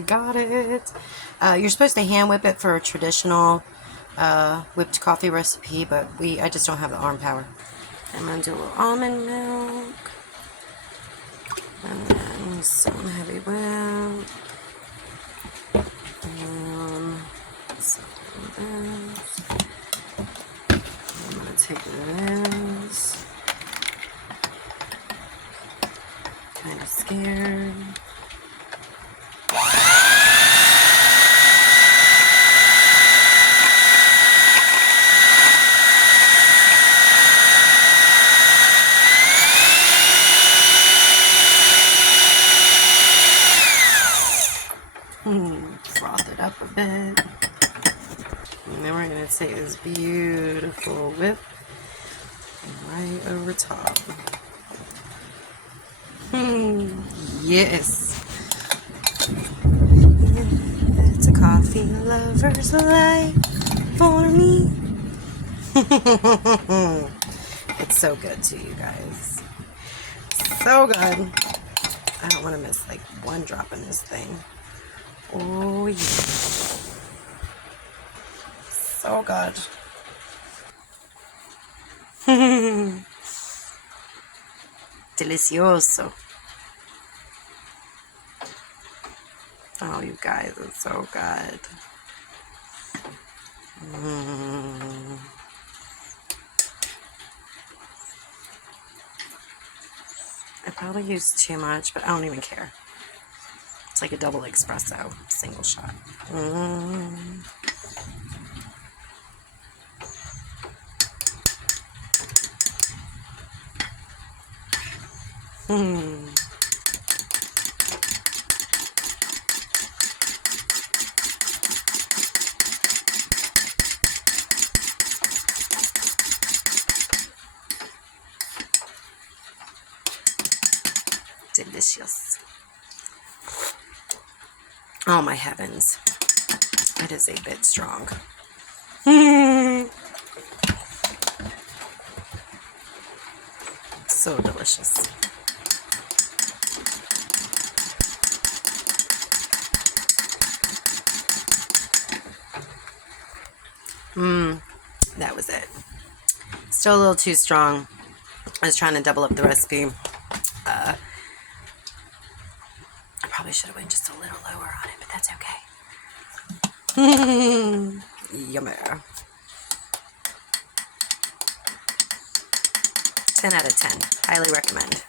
finally got it. You're supposed to hand whip it for a traditional whipped coffee recipe, but I just don't have the arm power. I'm going to do a little almond milk. And then some heavy whip. Some of this. I'm going to take this. Kind of scared. Froth it up a bit. And then we're going to take this beautiful whip right over top. Yes. It's a coffee lover's life for me. It's so good too, you guys. So good. I don't want to miss like one drop in this thing. Oh yeah. So good. Delicioso. Oh, you guys, it's so good. I probably used too much, but I don't even care. It's like a double espresso, single shot. Delicious. Oh my heavens. It is a bit strong. So delicious. That was it. Still a little too strong. I was trying to double up the recipe. I probably should have went just a little lower on it, but that's okay. Yummy. 10 out of 10. Highly recommend.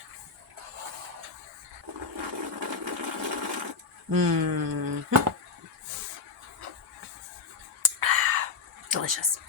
Delicious.